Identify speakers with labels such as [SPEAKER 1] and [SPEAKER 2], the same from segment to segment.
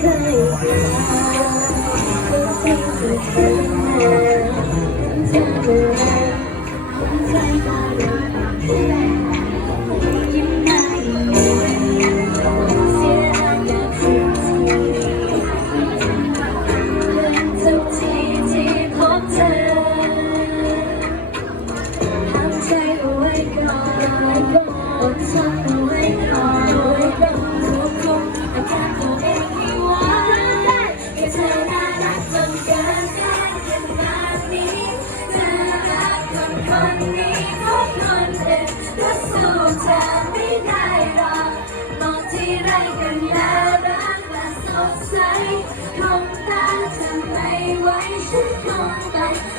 [SPEAKER 1] ใจ เธอไม่ได้หรอกมองที่ไรกันแล้วรักแลสดใสมองตาเธอไมไว้ฉันคงไป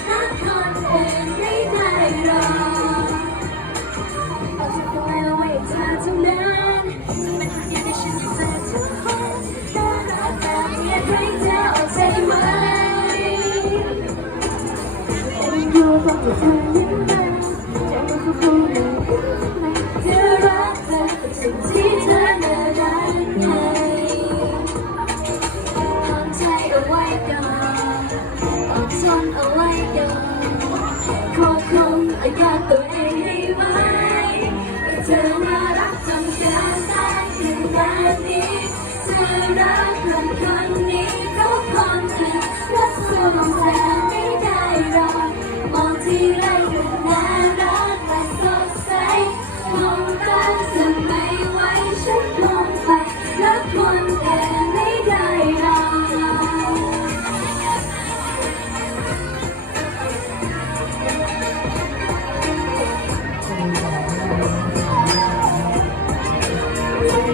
[SPEAKER 1] รักคนอื่นไม่ได้หรอกเอาเธออยเอาไว้เธอเท่านั้นมันอยากให้ฉันเจทุกคนแต่รักแบบอยาให้เธอเอาใจไหมรงที่เ Yeah, good.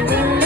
[SPEAKER 1] Thank you.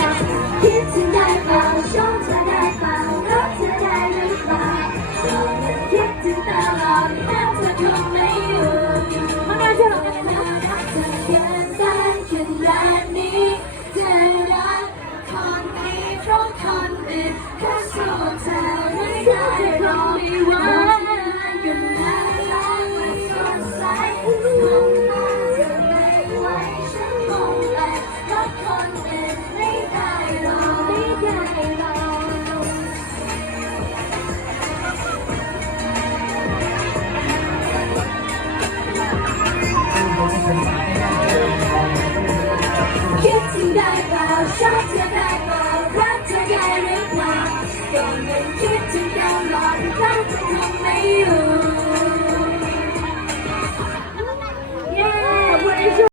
[SPEAKER 1] คิดถึงได้เปล่าชอบเธอ